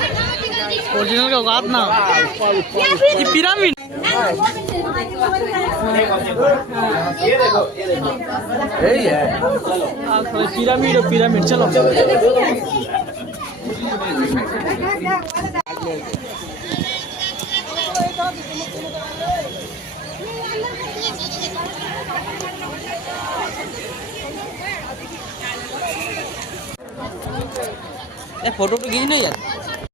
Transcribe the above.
ओरिजिनल का औकात ना ये पिरामिड पिरामिड पिरामिड चलो फोटो तो खींच नहीं यार।